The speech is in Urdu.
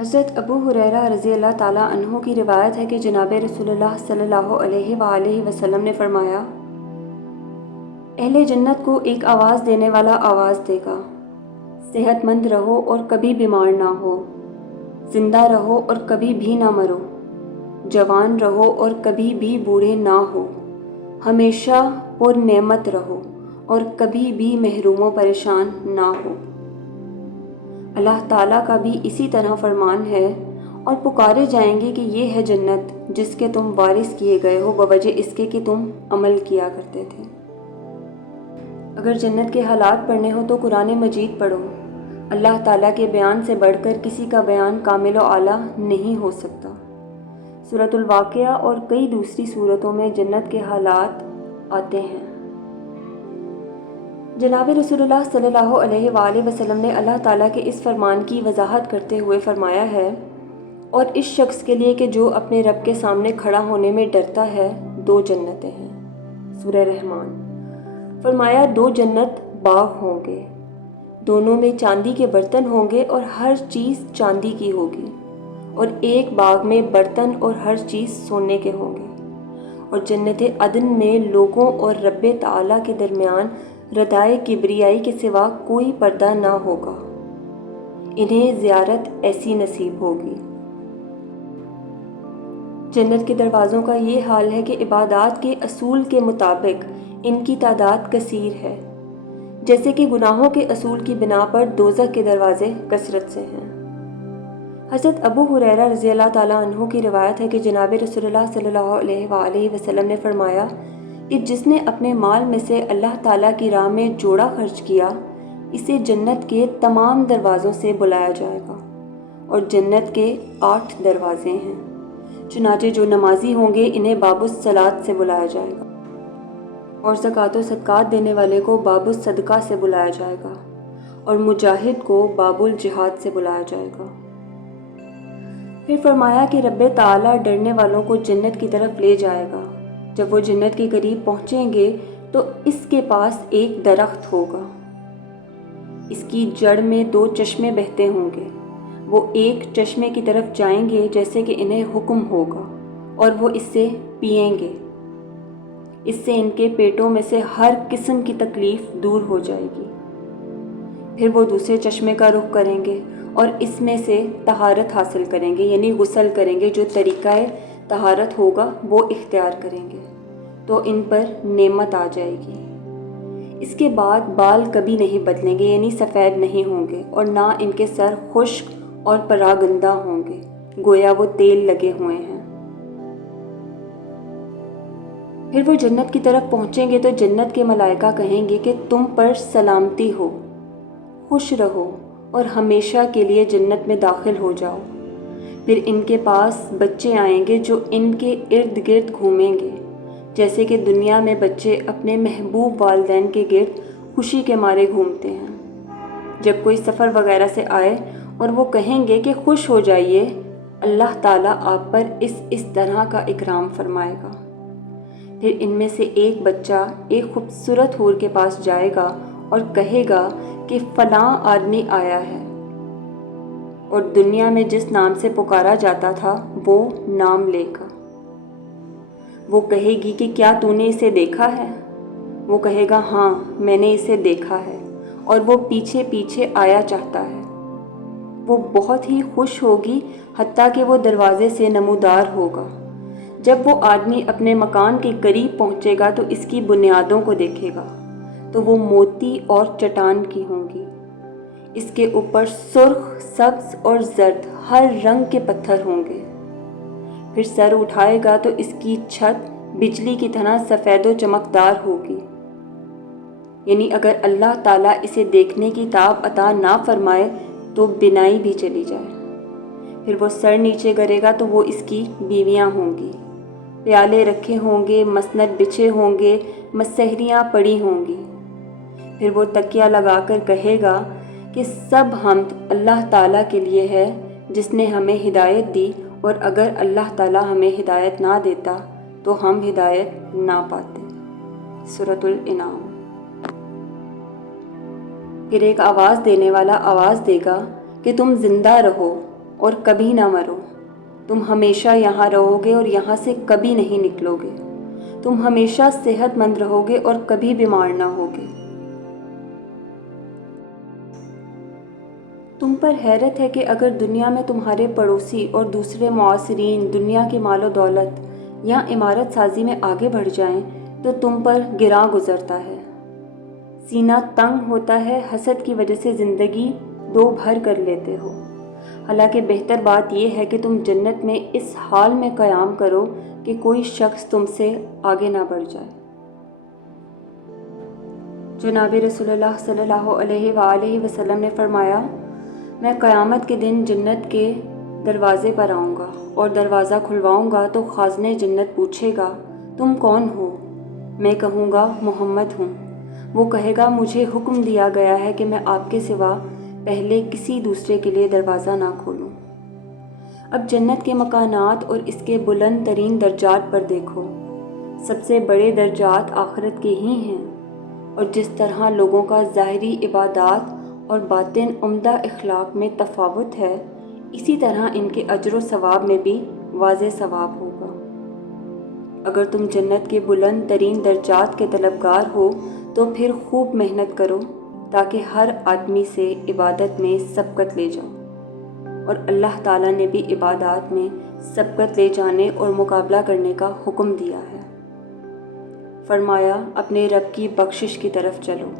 حضرت ابو ہریرہ رضی اللہ تعالیٰ عنہ کی روایت ہے کہ جناب رسول اللہ صلی اللہ علیہ وآلہ وسلم نے فرمایا، اہل جنت کو ایک آواز دینے والا آواز دے گا، صحت مند رہو اور کبھی بیمار نہ ہو، زندہ رہو اور کبھی بھی نہ مرو، جوان رہو اور کبھی بھی بوڑھے نہ ہو، ہمیشہ پر نعمت رہو اور کبھی بھی محروم و پریشان نہ ہو۔ اللہ تعالیٰ کا بھی اسی طرح فرمان ہے، اور پکارے جائیں گے کہ یہ ہے جنت جس کے تم وارث کیے گئے ہو بوجہ اس کے کہ تم عمل کیا کرتے تھے۔ اگر جنت کے حالات پڑھنے ہو تو قرآن مجید پڑھو۔ اللہ تعالیٰ کے بیان سے بڑھ کر کسی کا بیان کامل و اعلیٰ نہیں ہو سکتا۔ سورۃ الواقعہ اور کئی دوسری سورتوں میں جنت کے حالات آتے ہیں۔ جناب رسول اللہ صلی اللہ علیہ وآلہ وسلم نے اللہ تعالیٰ کے اس فرمان کی وضاحت کرتے ہوئے فرمایا ہے، اور اس شخص کے لیے کہ جو اپنے رب کے سامنے کھڑا ہونے میں ڈرتا ہے 2 جنتیں ہیں۔ سورہ رحمان۔ فرمایا 2 جنت باغ ہوں گے، دونوں میں چاندی کے برتن ہوں گے اور ہر چیز چاندی کی ہوگی، اور ایک باغ میں برتن اور ہر چیز سونے کے ہوں گے، اور جنت عدن میں لوگوں اور رب تعالیٰ کے درمیان ردائے کبریائی کے سوا کوئی پردہ نہ ہوگا، انہیں زیارت ایسی نصیب ہوگی۔ جنت کے دروازوں کا یہ حال ہے کہ عبادات کے اصول کے مطابق ان کی تعداد کثیر ہے، جیسے کہ گناہوں کے اصول کی بنا پر دوزخ کے دروازے کثرت سے ہیں۔ حضرت ابو ہریرہ رضی اللہ تعالیٰ عنہ کی روایت ہے کہ جناب رسول اللہ صلی اللہ علیہ وآلہ وسلم نے فرمایا کہ جس نے اپنے مال میں سے اللہ تعالیٰ کی راہ میں جوڑا خرچ کیا، اسے جنت کے تمام دروازوں سے بلایا جائے گا، اور جنت کے 8 دروازے ہیں، چنانچہ جو نمازی ہوں گے انہیں باب الصلاۃ سے بلایا جائے گا، اور زکوٰۃ و صدقات دینے والے کو باب الصدقہ سے بلایا جائے گا، اور مجاہد کو باب الجہاد سے بلایا جائے گا۔ پھر فرمایا کہ رب تعالیٰ ڈرنے والوں کو جنت کی طرف لے جائے گا۔ جب وہ جنت کے قریب پہنچیں گے تو اس کے پاس ایک درخت ہوگا، اس کی جڑ میں 2 چشمے بہتے ہوں گے، وہ ایک چشمے کی طرف جائیں گے جیسے کہ انہیں حکم ہوگا، اور وہ اس سے پئیں گے، اس سے ان کے پیٹوں میں سے ہر قسم کی تکلیف دور ہو جائے گی۔ پھر وہ دوسرے چشمے کا رخ کریں گے اور اس میں سے طہارت حاصل کریں گے، یعنی غسل کریں گے، جو طریقہ طہارت ہوگا وہ اختیار کریں گے، تو ان پر نعمت آ جائے گی۔ اس کے بعد بال کبھی نہیں بدلیں گے، یعنی سفید نہیں ہوں گے، اور نہ ان کے سر خشک اور پراگندہ ہوں گے، گویا وہ تیل لگے ہوئے ہیں۔ پھر وہ جنت کی طرف پہنچیں گے تو جنت کے ملائکہ کہیں گے کہ تم پر سلامتی ہو، خوش رہو اور ہمیشہ کے لیے جنت میں داخل ہو جاؤ۔ پھر ان کے پاس بچے آئیں گے جو ان کے ارد گرد گھومیں گے، جیسے کہ دنیا میں بچے اپنے محبوب والدین کے گرد خوشی کے مارے گھومتے ہیں۔ جب کوئی سفر وغیرہ سے آئے اور وہ کہیں گے کہ خوش ہو جائیے، اللہ تعالیٰ آپ پر اس طرح کا اکرام فرمائے گا۔ پھر ان میں سے ایک بچہ ایک خوبصورت حور کے پاس جائے گا اور کہے گا کہ فلاں آدمی آیا ہے، اور دنیا میں جس نام سے پکارا جاتا تھا وہ نام لے گا۔ وہ کہے گی کہ کیا تو نے اسے دیکھا ہے؟ وہ کہے گا ہاں میں نے اسے دیکھا ہے، اور وہ پیچھے پیچھے آیا چاہتا ہے۔ وہ بہت ہی خوش ہوگی، حتیٰ کہ وہ دروازے سے نمودار ہوگا۔ جب وہ آدمی اپنے مکان کے قریب پہنچے گا تو اس کی بنیادوں کو دیکھے گا، تو وہ موتی اور چٹان کی ہوں گی۔ اس کے اوپر سرخ، سبز اور زرد ہر رنگ کے پتھر ہوں گے۔ پھر سر اٹھائے گا تو اس کی چھت بجلی کی طرح سفید و چمکدار ہوگی، یعنی اگر اللہ تعالیٰ اسے دیکھنے کی تاب عطا نہ فرمائے تو بینائی بھی چلی جائے۔ پھر وہ سر نیچے کرے گا تو وہ اس کی بیویاں ہوں گی، پیالے رکھے ہوں گے، مسند بچھے ہوں گے، مسحریاں پڑی ہوں گی۔ پھر وہ تکیہ لگا کر کہے گا کہ سب حمد اللہ تعالیٰ کے لیے ہے جس نے ہمیں ہدایت دی، اور اگر اللہ تعالیٰ ہمیں ہدایت نہ دیتا تو ہم ہدایت نہ پاتے۔ سورۃ الانعام۔ پھر ایک آواز دینے والا آواز دے گا کہ تم زندہ رہو اور کبھی نہ مرو۔ تم ہمیشہ یہاں رہو گے اور یہاں سے کبھی نہیں نکلو گے۔ تم ہمیشہ صحت مند رہو گے اور کبھی بیمار نہ ہوگے۔ تم پر حیرت ہے کہ اگر دنیا میں تمہارے پڑوسی اور دوسرے معاصرین دنیا کے مال و دولت یا عمارت سازی میں آگے بڑھ جائیں تو تم پر گراں گزرتا ہے، سینہ تنگ ہوتا ہے، حسد کی وجہ سے زندگی دو بھر کر لیتے ہو۔ حالانکہ بہتر بات یہ ہے کہ تم جنت میں اس حال میں قیام کرو کہ کوئی شخص تم سے آگے نہ بڑھ جائے۔ جناب رسول اللہ صلی اللہ علیہ وآلہ وسلم نے فرمایا، میں قیامت کے دن جنت کے دروازے پر آؤں گا اور دروازہ کھلواؤں گا تو خازن جنت پوچھے گا، تم کون ہو؟ میں کہوں گا، محمد ہوں۔ وہ کہے گا، مجھے حکم دیا گیا ہے کہ میں آپ کے سوا پہلے کسی دوسرے کے لیے دروازہ نہ کھولوں۔ اب جنت کے مکانات اور اس کے بلند ترین درجات پر دیکھو۔ سب سے بڑے درجات آخرت کے ہی ہیں، اور جس طرح لوگوں کا ظاہری عبادات اور باطن عمدہ اخلاق میں تفاوت ہے، اسی طرح ان کے اجر و ثواب میں بھی واضح ثواب ہوگا۔ اگر تم جنت کے بلند ترین درجات کے طلبگار ہو تو پھر خوب محنت کرو تاکہ ہر آدمی سے عبادت میں سبقت لے جاؤ، اور اللہ تعالیٰ نے بھی عبادات میں سبقت لے جانے اور مقابلہ کرنے کا حکم دیا ہے۔ فرمایا، اپنے رب کی بخشش کی طرف چلو۔